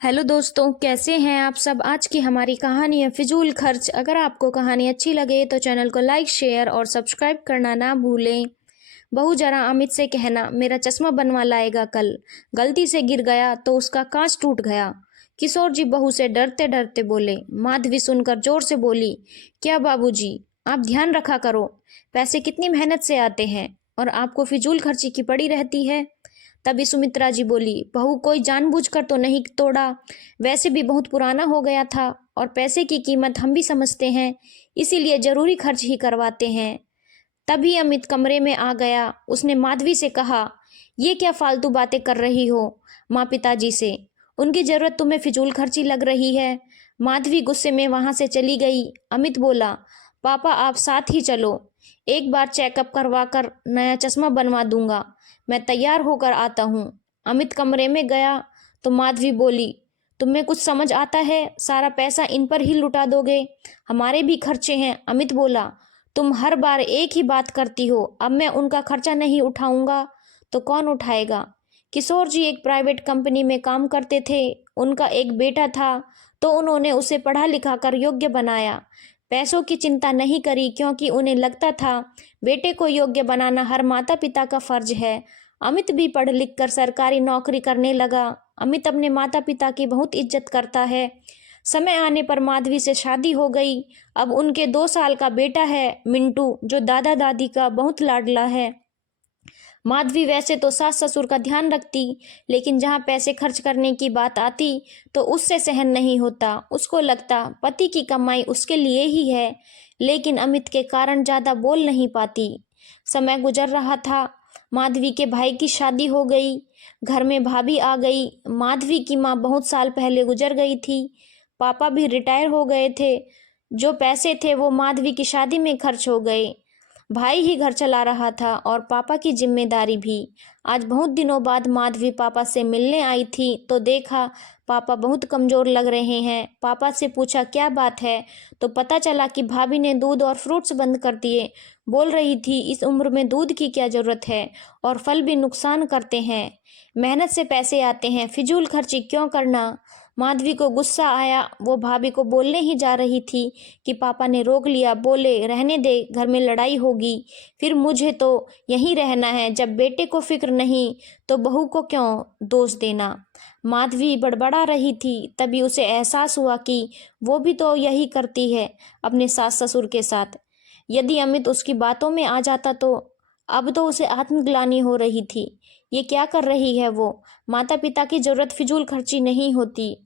Hello दोस्तों, कैसे हैं आप सब। आज की हमारी कहानी है फिजूल खर्च। अगर आपको कहानी अच्छी लगे तो चैनल को लाइक, शेयर और सब्सक्राइब करना ना भूलें। बहू जरा अमित से कहना, मेरा चश्मा बनवा लाएगा कल। गलती से गिर गया तो उसका कांच टूट गया। किशोर जी बहू से डरते डरते बोले। माधवी सुनकर जोर से बोली, क्या बाबूजी, आप ध्यान रखा करो। पैसे कितनी मेहनत से आते हैं और आपको फिजूल खर्ची की पड़ी रहती है। तभी सुमित्रा जी बोली, बहू कोई जानबूझकर तो नहीं तोड़ा, वैसे भी बहुत पुराना हो गया था और पैसे की कीमत हम भी समझते हैं, इसीलिए जरूरी खर्च ही करवाते हैं। तभी अमित कमरे में आ गया। उसने माधवी से कहा, ये क्या फालतू बातें कर रही हो माँ पिताजी से, उनकी जरूरत तुम्हें फिजूल खर्ची लग रही है। माधवी गुस्से में वहां से चली गई। अमित बोला, पापा आप साथ ही चलो, एक बार चेकअप करवा कर नया चश्मा बनवा दूंगा। मैं तैयार होकर आता हूँ। अमित कमरे में गया तो माधवी बोली, तुम्हें कुछ समझ आता है, सारा पैसा इन पर ही लुटा दोगे, हमारे भी खर्चे हैं। अमित बोला, तुम हर बार एक ही बात करती हो, अब मैं उनका खर्चा नहीं उठाऊंगा तो कौन उठाएगा। किशोर जी एक प्राइवेट कंपनी में काम करते थे। उनका एक बेटा था तो उन्होंने उसे पढ़ा लिखा कर योग्य बनाया। पैसों की चिंता नहीं करी, क्योंकि उन्हें लगता था बेटे को योग्य बनाना हर माता पिता का फर्ज है। अमित भी पढ़ लिख कर सरकारी नौकरी करने लगा। अमित अपने माता पिता की बहुत इज्जत करता है। समय आने पर माधवी से शादी हो गई। अब उनके 2 साल का बेटा है मिंटू, जो दादा दादी का बहुत लाडला है। माधवी वैसे तो सास ससुर का ध्यान रखती, लेकिन जहाँ पैसे खर्च करने की बात आती तो उससे सहन नहीं होता। उसको लगता पति की कमाई उसके लिए ही है, लेकिन अमित के कारण ज्यादा बोल नहीं पाती। समय गुजर रहा था। माधवी के भाई की शादी हो गई। घर में भाभी आ गई। माधवी की माँ बहुत साल पहले गुजर गई थी। पापा भी रिटायर हो गए थे। जो पैसे थे वो माधवी की शादी में खर्च हो गए। भाई ही घर चला रहा था और पापा की जिम्मेदारी भी। आज बहुत दिनों बाद माधवी पापा से मिलने आई थी तो देखा पापा बहुत कमजोर लग रहे हैं। पापा से पूछा क्या बात है तो पता चला कि भाभी ने दूध और फ्रूट्स बंद कर दिए। बोल रही थी, इस उम्र में दूध की क्या जरूरत है, और फल भी नुकसान करते हैं, मेहनत से पैसे आते हैं, फिजूल खर्ची क्यों करना। माधवी को गुस्सा आया। वो भाभी को बोलने ही जा रही थी कि पापा ने रोक लिया। बोले, रहने दे, घर में लड़ाई होगी, फिर मुझे तो यहीं रहना है। जब बेटे को फिक्र नहीं तो बहू को क्यों दोष देना। माधवी बड़बड़ा रही थी। तभी उसे एहसास हुआ कि वो भी तो यही करती है अपने सास ससुर के साथ। यदि अमित उसकी बातों में आ जाता तो। अब तो उसे आत्मग्लानि हो रही थी। ये क्या कर रही है वो। माता पिता की जरूरत फिजूल खर्ची नहीं होती।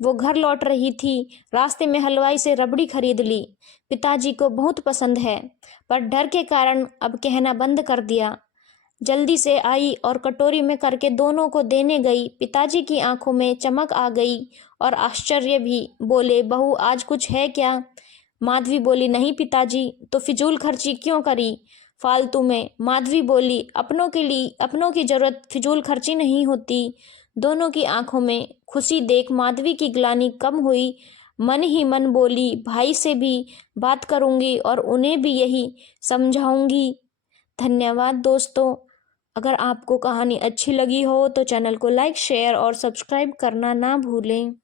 वो घर लौट रही थी। रास्ते में हलवाई से रबड़ी खरीद ली। पिताजी को बहुत पसंद है, पर डर के कारण अब कहना बंद कर दिया। जल्दी से आई और कटोरी में करके दोनों को देने गई। पिताजी की आंखों में चमक आ गई और आश्चर्य भी। बोले, बहू आज कुछ है क्या। माधवी बोली, नहीं पिताजी। तो फिजूल खर्ची क्यों करी फालतू में। माधवी बोली, अपनों के लिए अपनों की जरूरत फिजूल खर्ची नहीं होती। दोनों की आंखों में खुशी देख माधवी की ग्लानि कम हुई। मन ही मन बोली, भाई से भी बात करूंगी और उन्हें भी यही समझाऊंगी। धन्यवाद दोस्तों। अगर आपको कहानी अच्छी लगी हो तो चैनल को लाइक, शेयर और सब्सक्राइब करना ना भूलें।